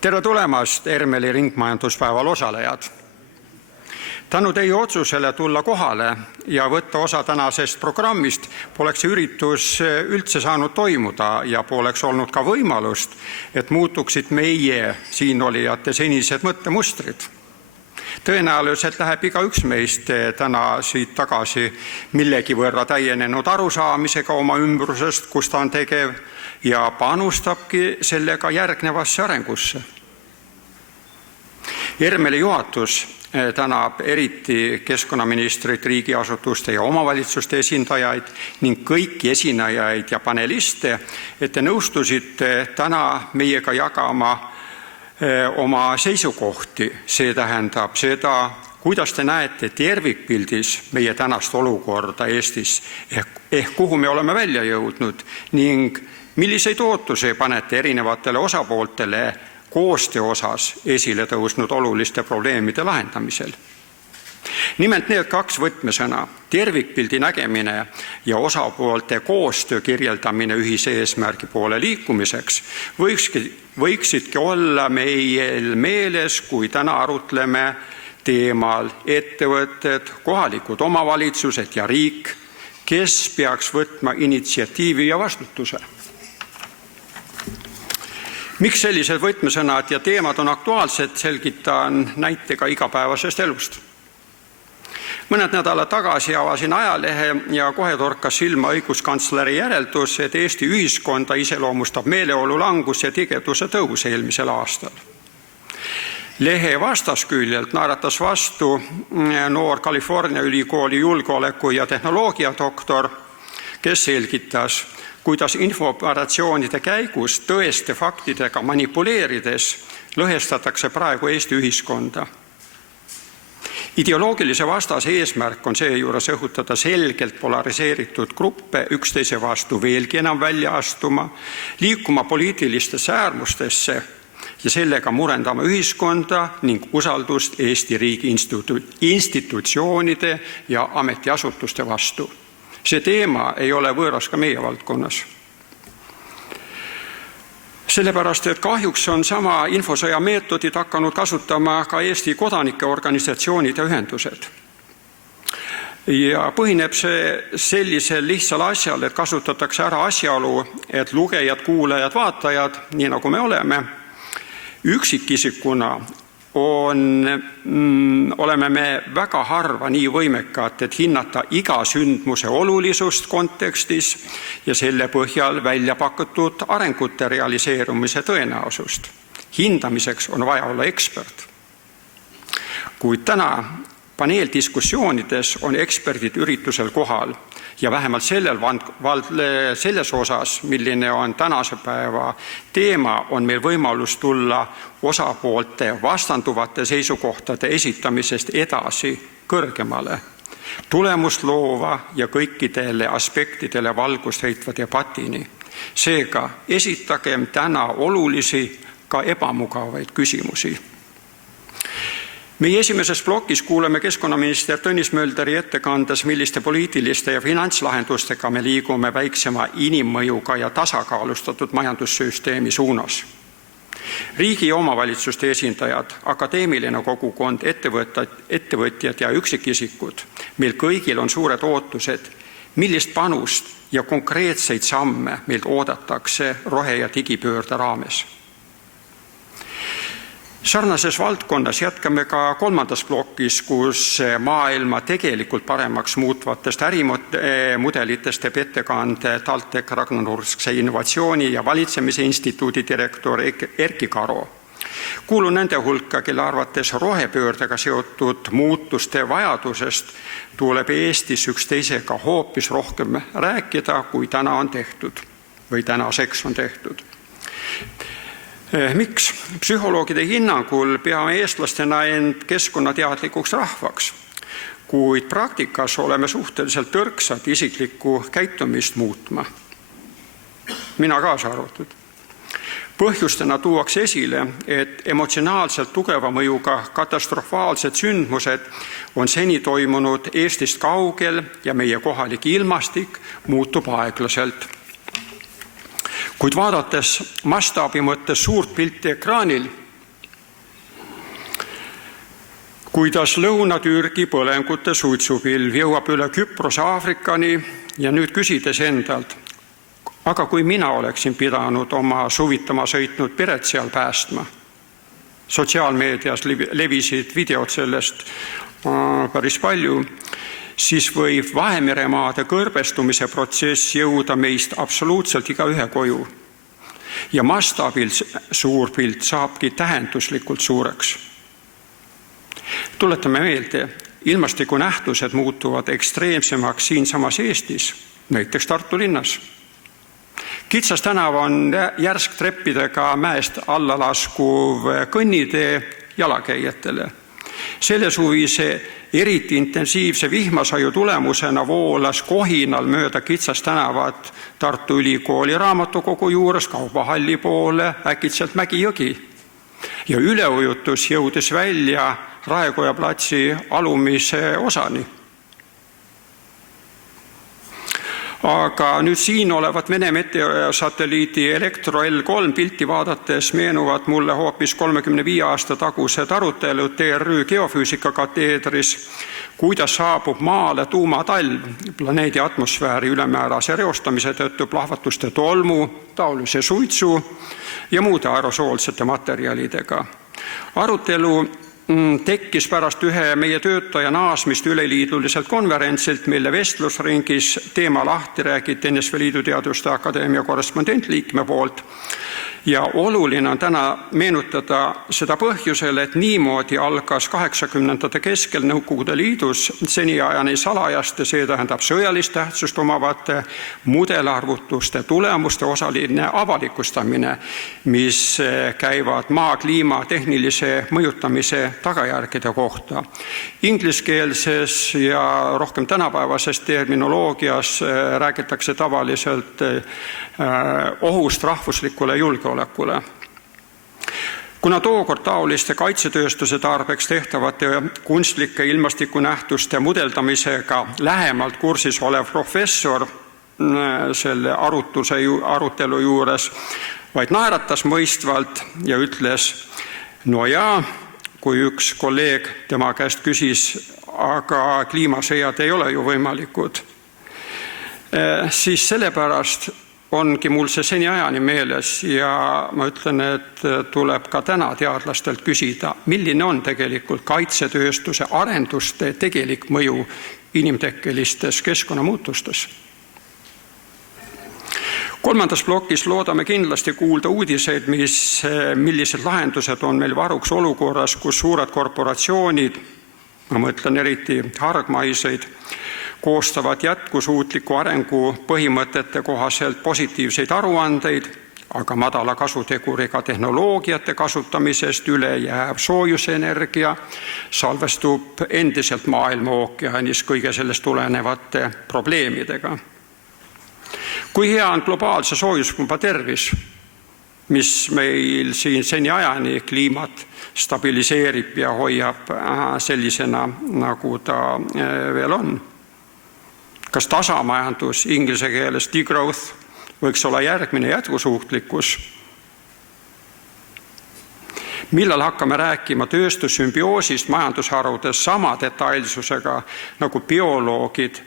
Tere tulemast Ermeli ringmajanduspäeval osalejad! Tänu teie otsusele tulla kohale ja võtta osa tänasest programmist poleks see üritus üldse saanud toimuda ja poleks olnud ka võimalust, et muutuksid meie siinolijate senised mõttemustrid. Tõenäoliselt läheb igaüks meist täna siit tagasi millegi võrra täienenud arusaamisega oma ümbrusest, kus ta on tegev, ja panustabki sellega järgnevasse arengusse. Ermeli juhatus tänab eriti keskkonnaministrit, riigiasutuste ja omavalitsuste esindajaid ning kõiki esinejaid ja paneliste, et te nõustusite täna meiega jagama oma seisukohti. See tähendab seda, kuidas te näete tervikpildis meie tänast olukorda Eestis, ehk kuhu me oleme välja jõudnud ning milliseid ootusi panete erinevatele osapooltele koostöö osas esile tõusnud oluliste probleemide lahendamisel. Nimelt need kaks võtmesõna, tervikpildi nägemine ja osapoolte koostöö kirjeldamine ühise eesmärgi poole liikumiseks võiksidki olla meil meeles, kui täna arutleme teemal ettevõtted, kohalikud omavalitsused ja riik, kes peaks võtma initsiatiivi ja vastutuse. Miks sellised võtmesõnad ja teemad on aktuaalsed, selgitan näitega igapäevasest elust. Mõned nädalad tagasi avasin ajalehe ja kohe torkas silma õiguskantsleri järeldus, et Eesti ühiskonda iseloomustab meeleolu langus ja tigeduse tõus eelmisel aastal. Lehe vastasküljelt naeratas vastu noor California ülikooli julgeoleku ja tehnoloogia doktor, kes selgitas, kuidas infooperatsioonide käigus tõeste faktidega manipuleerides lõhestatakse praegu Eesti ühiskonda. Ideoloogilise vastase eesmärk on seejuures õhutada selgelt polariseeritud gruppe üksteise vastu veelgi enam välja astuma, liikuma poliitilistesse äärmustesse ja sellega murendama ühiskonda ning usaldust Eesti riigi institutsioonide ja ametiasutuste vastu. See teema ei ole võõras ka meie valdkonnas. Sellepärast, et kahjuks on sama infosõja meetodid hakanud kasutama ka Eesti kodanike organisatsioonid ja ühendused. Ja põhineb see sellisel lihtsal asjal, et kasutatakse ära asjaolu, et lugejad, kuulajad, vaatajad, nii nagu me oleme, üksikisikuna oleme me väga harva nii võimekad, et hinnata iga sündmuse olulisust kontekstis ja selle põhjal välja pakutud arengute realiseerumise tõenäosust. Hindamiseks on vaja olla ekspert. Kuid täna paneeldiskussioonides on eksperdid üritusel kohal ja vähemalt selles osas, milline on tänase päeva teema, on meil võimalus tulla osapoolte vastanduvate seisukohtade esitamisest edasi kõrgemale, tulemust loova ja kõikidele aspektidele valgust heitva debatini. Seega esitagem täna olulisi, ka ebamugavaid küsimusi. Meie esimeses plokis kuuleme keskkonnaminister Tõnis Mölderi ettekandes, milliste poliitiliste ja finantslahendustega me liigume väiksema inimmõjuga ja tasakaalustatud majandussüsteemi suunas. Riigi ja omavalitsuste esindajad, akadeemiline kogukond, ettevõtjad ja üksikisikud, meil kõigil on suured ootused, millist panust ja konkreetseid samme meilt oodatakse rohe- ja digipöörde raames. Sarnases valdkonnas jätkame ka kolmandas plokis, kus maailma tegelikult paremaks muutvatest ärimudelitest teeb ettekande TalTech Ragnarurkse innovatsiooni ja valitsemise instituudi direktor Erki Karo. Kuulun nende hulka, kelle arvates rohepöördega seotud muutuste vajadusest tuleb Eestis üksteisega hoopis rohkem rääkida, kui täna on tehtud või tänaseks on tehtud. Miks? Psühholoogide hinnangul peame eestlastena end keskkonnateadlikuks rahvaks, kuid praktikas oleme suhteliselt tõrksad isiklikku käitumist muutma. Mina kaasa arvatud. Põhjustena tuuakse esile, et emotsionaalselt tugeva mõjuga katastrofaalsed sündmused on seni toimunud Eestist kaugel ja meie kohalik ilmastik muutub aeglaselt. Kuid vaadates mastaabi mõttes suurt pilti ekraanil, kuidas Lõuna-Türgi põlengute suitsupilv jõuab üle Küprose Aafrikani ja nüüd küsides endalt, aga kui mina oleksin pidanud oma suvitama sõitnud peret seal päästma, sotsiaalmeedias levisid videod sellest päris palju, siis võib Vahemeremaade kõrbestumise protsess jõuda meist absoluutselt igaühe koju. Ja mastaabil suur pilt saabki tähenduslikult suureks. Tuletame meelde, ilmastikunähtused muutuvad ekstreemsemaks siinsamas Eestis, näiteks Tartu linnas. Kitsas tänav on järsk treppidega mäest alla laskuv kõnnitee jalakäijatele. Selle suvise eriti intensiivse vihmasaju tulemusena voolas kohinal mööda kitsas tänavat Tartu Ülikooli raamatukogu juures kaubahalli poole äkitselt Mägijõgi. Ja üleujutus jõudis välja Raekoja platsi alumise osani. Aga nüüd siin olevat Vene meteosatelliidi Elektro L3 pilti vaadates meenuvad mulle hoopis 35 aasta tagused arutelud TRÜ geofüüsika kateedris, kuidas saabub Maale tuumatalv planeedi atmosfääri ülemäärase reostamise tõttu plahvatuste tolmu, taolise suitsu ja muude aerosoolsete materjalidega. Arutelu tekkis pärast ühe meie töötaja naasmist üleliiduliselt konverentsilt, mille vestlusringis teema lahti räägiti NSV Liidu Teaduste Akadeemia korrespondentliikme poolt. Ja oluline on täna meenutada seda põhjusel, et niimoodi algas 80ndate keskel Nõukogude Liidus seniajani salajaste, see tähendab sõjalist tähtsust omavate mudelarvutuste tulemuste osaline avalikustamine, mis käivad maa kliima tehnilise mõjutamise tagajärgede kohta. Ingliskeelses ja rohkem tänapäevases terminoloogias räägitakse tavaliselt ohust rahvuslikule julgeolekule. Kuna tookord taoliste kaitsetööstuse tarbeks tehtavate kunstlike ilmastikunähtuste mudeldamisega lähemalt kursis olev professor selle arutelu juures vaid naeratas mõistvalt ja ütles, no jaa, kui üks kolleeg tema käest küsis, aga kliimasõjad ei ole ju võimalikud, siis sellepärast ongi mul see seniajani meeles ja ma ütlen, et tuleb ka täna teadlastelt küsida, milline on tegelikult kaitsetööstuse arenduste tegelik mõju inimtekkelistes keskkonnamuutustes. Kolmandas plokis loodame kindlasti kuulda uudiseid, millised lahendused on meil varuks olukorras, kus suured korporatsioonid, ma mõtlen eriti hargmaiseid, koostavad jätkusuutliku arengu põhimõtete kohaselt positiivseid aruandeid, aga madala kasuteguriga tehnoloogiate kasutamisest üle jääv soojusenergia salvestub endiselt maailma ookeanis kõige sellest tulenevate probleemidega. Kui hea on globaalse soojuspumba tervis, mis meil siin seniajani kliimat stabiliseerib ja hoiab sellisena, nagu ta veel on? Kas tasamajandus, inglise keeles degrowth, võiks olla järgmine jätkusuutlikkus? Millal hakkame rääkima tööstussümbioosist majandusharudes sama detailsusega, nagu bioloogid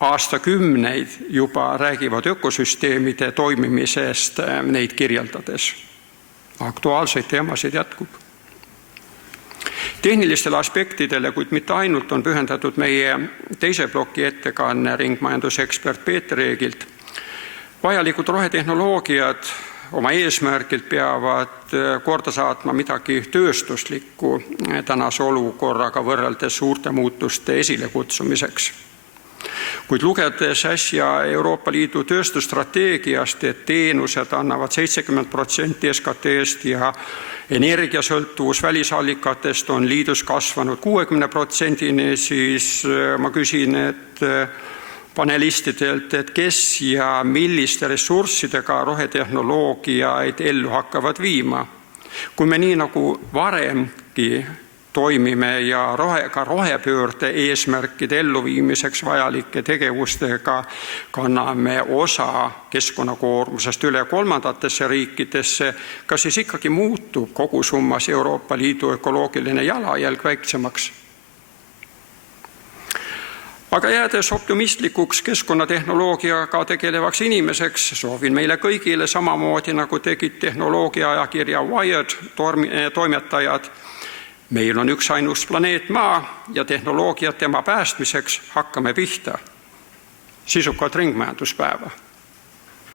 aastakümneid juba räägivad ökosüsteemide toimimisest neid kirjeldades? Aktuaalseid teemasid jätkub. Tehnilistele aspektidele, kuid mitte ainult, on pühendatud meie teise ploki ettekanne ringmajandusekspert Peeter Eegilt. Vajalikud rohetehnoloogiad oma eesmärgilt peavad korda saatma midagi tööstuslikku tänase olukorraga võrreldes suurte muutuste esilekutsumiseks. Kuid lugedes äsja Euroopa Liidu tööstusstrateegiast, et teenused annavad 70% SKT-st ja energiasõltuvus välisallikatest on liidus kasvanud 60%-ni, siis ma küsin panelistidelt, et kes ja milliste ressurssidega rohetehnoloogiaid ellu hakkavad viima. Kui me nii nagu varemgi toimime ja ka rohepöörde eesmärkide elluviimiseks vajalike tegevustega kanname osa keskkonnakoormusest üle kolmandatesse riikidesse, kas siis ikkagi muutub kogusummas Euroopa Liidu ökoloogiline jalajälg väiksemaks? Aga jäädes optimistlikuks keskkonnatehnoloogiaga tegelevaks inimeseks, soovin meile kõigile samamoodi, nagu tegid tehnoloogia-ajakirja Wired toimetajad. Meil on üks ainus planeet Maa ja tehnoloogiat tema päästmiseks hakkame pihta. Sisukat ringmajanduspäeva!